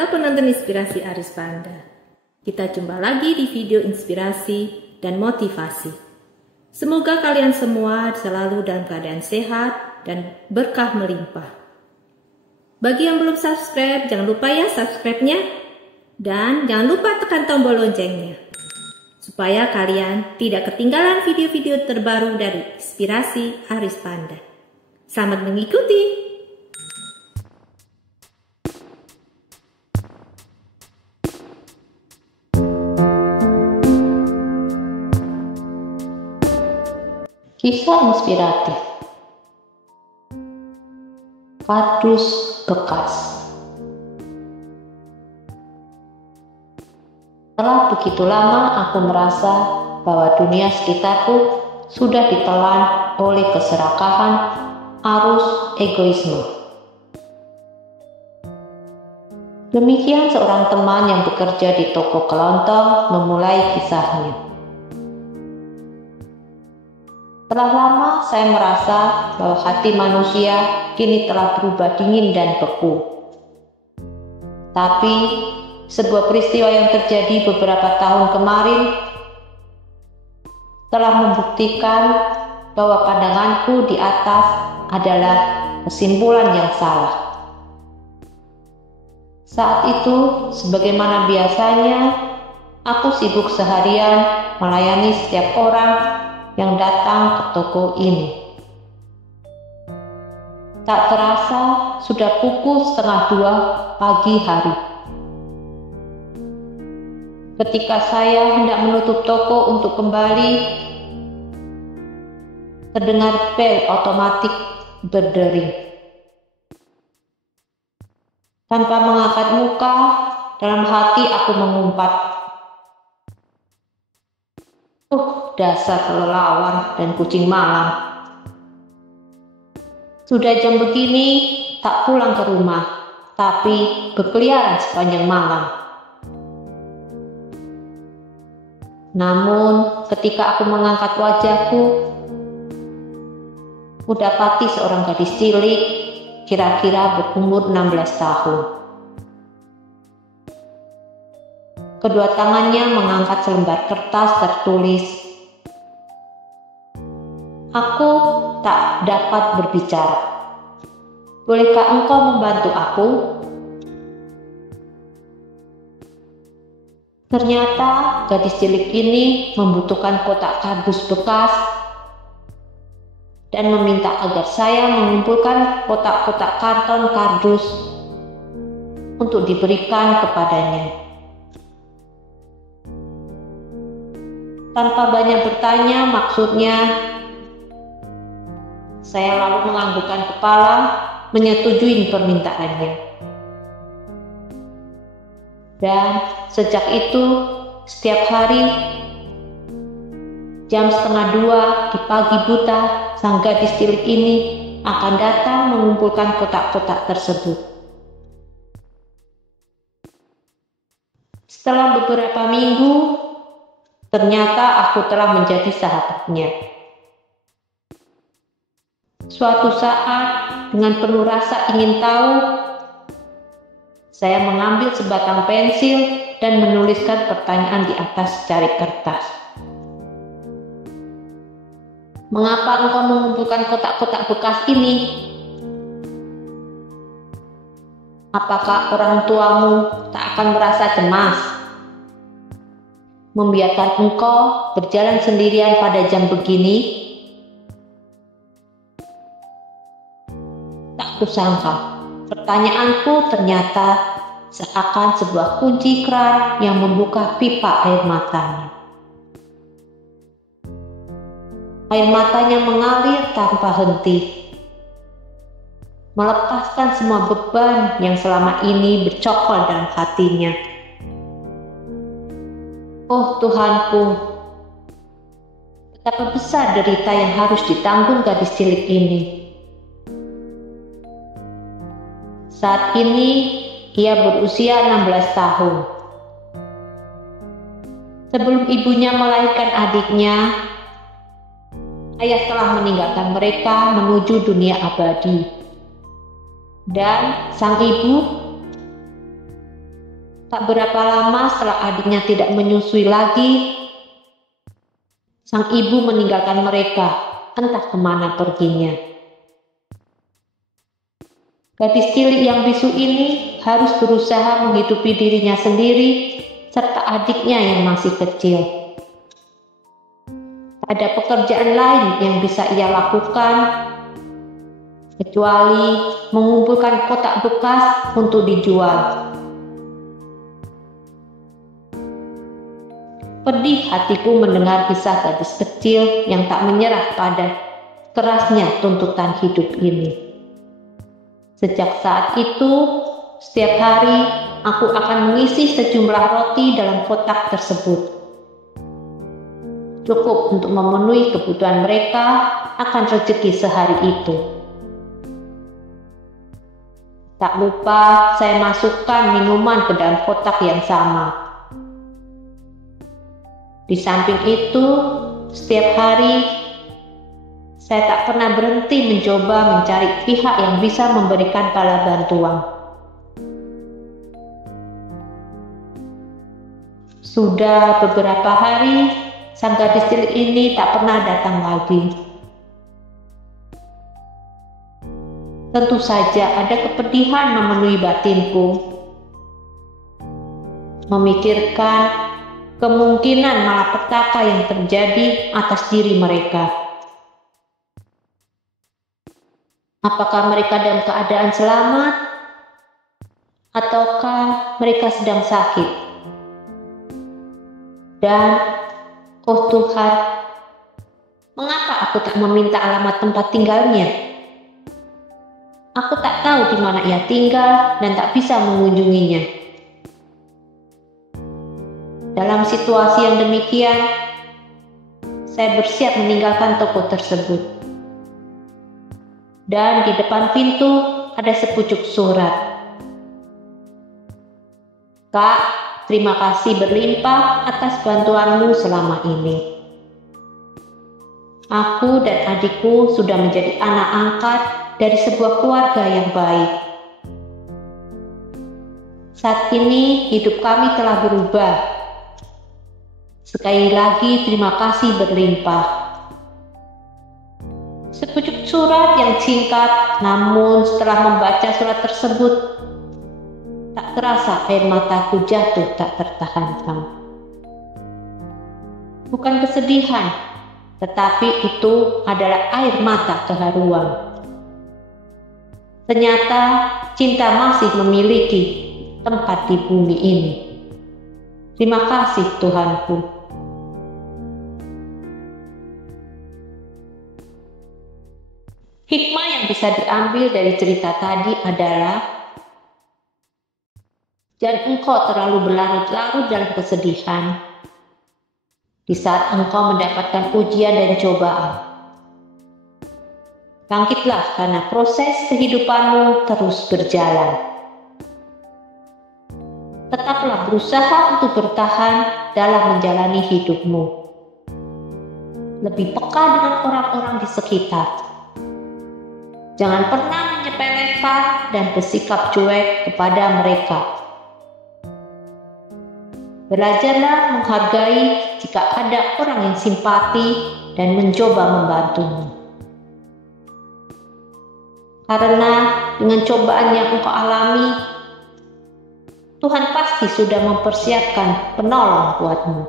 Halo penonton Inspirasi Aris Panda. Kita jumpa lagi di video inspirasi dan motivasi. Semoga kalian semua selalu dalam keadaan sehat dan berkah melimpah. Bagi yang belum subscribe, jangan lupa ya subscribe-nya. Dan jangan lupa tekan tombol loncengnya, supaya kalian tidak ketinggalan video-video terbaru dari Inspirasi Aris Panda. Selamat mengikuti! Kisah inspiratif. Kardus bekas. Setelah begitu lama aku merasa bahwa dunia sekitarku sudah ditelan oleh keserakahan arus egoisme. Demikian seorang teman yang bekerja di toko kelontong memulai kisahnya. Setelah lama saya merasa bahwa hati manusia kini telah berubah dingin dan beku. Tapi sebuah peristiwa yang terjadi beberapa tahun kemarin telah membuktikan bahwa pandanganku di atas adalah kesimpulan yang salah. Saat itu, sebagaimana biasanya, aku sibuk seharian melayani setiap orang yang datang ke toko ini. Tak terasa sudah pukul 1:30 pagi hari. Ketika saya hendak menutup toko untuk kembali, terdengar bel otomatik berdering. Tanpa mengangkat muka, dalam hati aku mengumpat, dasar kelelawar dan kucing malam. Sudah jam begini, tak pulang ke rumah, tapi berkeliaran sepanjang malam. Namun, ketika aku mengangkat wajahku, kudapati seorang gadis cilik, kira-kira berumur 16 tahun. Kedua tangannya mengangkat selembar kertas tertulis, "Aku tak dapat berbicara. Bolehkah engkau membantu aku?" Ternyata gadis cilik ini membutuhkan kotak kardus bekas dan meminta agar saya mengumpulkan kotak-kotak karton kardus untuk diberikan kepadanya. Tanpa banyak bertanya maksudnya, saya lalu menganggukkan kepala, menyetujui permintaannya. Dan sejak itu, setiap hari, jam 1:30 di pagi buta, sang gadis cilik ini akan datang mengumpulkan kotak-kotak tersebut. Setelah beberapa minggu, ternyata aku telah menjadi sahabatnya. Suatu saat, dengan penuh rasa ingin tahu, saya mengambil sebatang pensil dan menuliskan pertanyaan di atas secari kertas. "Mengapa engkau mengumpulkan kotak-kotak bekas ini? Apakah orang tuamu tak akan merasa cemas membiarkan engkau berjalan sendirian pada jam begini?" Tak kusangka, pertanyaanku ternyata seakan sebuah kunci keran yang membuka pipa air matanya. Air matanya mengalir tanpa henti, melepaskan semua beban yang selama ini bercokol dalam hatinya. Oh Tuhanku, betapa besar derita yang harus ditanggung gadis cilik ini. Saat ini ia berusia 16 tahun. Sebelum ibunya melahirkan adiknya, ayah telah meninggalkan mereka menuju dunia abadi. Dan sang ibu Tak berapa lama setelah adiknya tidak menyusui lagi, sang ibu meninggalkan mereka, entah kemana perginya. Gadis cilik yang bisu ini harus berusaha menghidupi dirinya sendiri serta adiknya yang masih kecil. Tak ada pekerjaan lain yang bisa ia lakukan kecuali mengumpulkan kotak bekas untuk dijual. Pedih hatiku mendengar kisah gadis kecil yang tak menyerah pada kerasnya tuntutan hidup ini. Sejak saat itu, setiap hari aku akan mengisi sejumlah roti dalam kotak tersebut. Cukup untuk memenuhi kebutuhan mereka akan rezeki sehari itu. Tak lupa saya masukkan minuman ke dalam kotak yang sama. Di samping itu, setiap hari saya tak pernah berhenti mencoba mencari pihak yang bisa memberikan bala bantuan. Sudah beberapa hari, sang gadis cilik ini tak pernah datang lagi. Tentu saja ada kepedihan memenuhi batinku. Memikirkan kemungkinan malapetaka yang terjadi atas diri mereka. Apakah mereka dalam keadaan selamat? Ataukah mereka sedang sakit? Dan, oh Tuhan, mengapa aku tak meminta alamat tempat tinggalnya? Aku tak tahu di mana ia tinggal dan tak bisa mengunjunginya. Dalam situasi yang demikian, saya bersiap meninggalkan toko tersebut. Dan di depan pintu ada sepucuk surat. Kak, terima kasih berlimpah atas bantuanmu selama ini. Aku dan adikku sudah menjadi anak angkat dari sebuah keluarga yang baik. Saat ini hidup kami telah berubah. Sekali lagi terima kasih berlimpah. Sepucuk surat yang singkat, namun setelah membaca surat tersebut, tak terasa air mataku jatuh tak tertahankan. Bukan kesedihan, tetapi itu adalah air mata keharuan. Ternyata cinta masih memiliki tempat di bumi ini. Terima kasih Tuhanku. Hikmah yang bisa diambil dari cerita tadi adalah jangan engkau terlalu berlarut-larut dalam kesedihan di saat engkau mendapatkan ujian dan cobaan. Bangkitlah karena proses kehidupanmu terus berjalan. Tetaplah berusaha untuk bertahan dalam menjalani hidupmu. Lebih peka dengan orang-orang di sekitar. Jangan pernah menyepelekan dan bersikap cuek kepada mereka. Belajarlah menghargai jika ada orang yang simpati dan mencoba membantumu. Karena dengan cobaan yang engkau alami, Tuhan pasti sudah mempersiapkan penolong buatmu.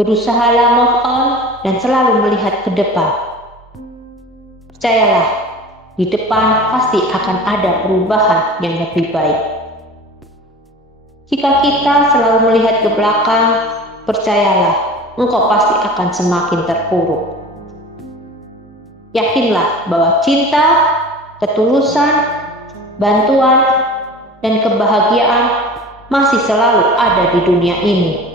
Berusahalah move on dan selalu melihat ke depan. Percayalah, di depan pasti akan ada perubahan yang lebih baik. Jika kita selalu melihat ke belakang, percayalah, engkau pasti akan semakin terpuruk. Yakinlah bahwa cinta, ketulusan, bantuan, dan kebahagiaan masih selalu ada di dunia ini.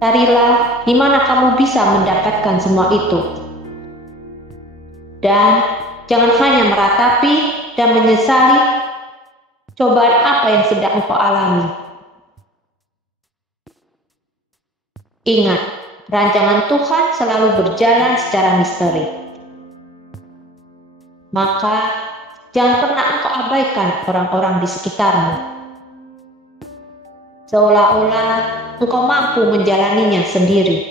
Carilah di mana kamu bisa mendapatkan semua itu. Dan jangan hanya meratapi dan menyesali cobaan apa yang sedang engkau alami. Ingat, rancangan Tuhan selalu berjalan secara misteri. Maka jangan pernah engkau abaikan orang-orang di sekitarmu. seolah-olah engkau mampu menjalaninya sendiri.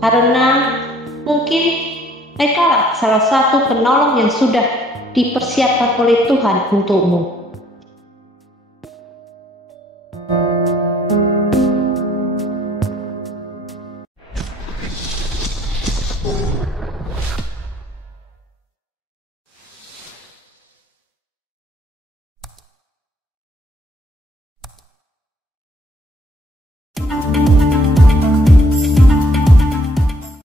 Karena mungkin mereka salah satu penolong yang sudah dipersiapkan oleh Tuhan untukmu.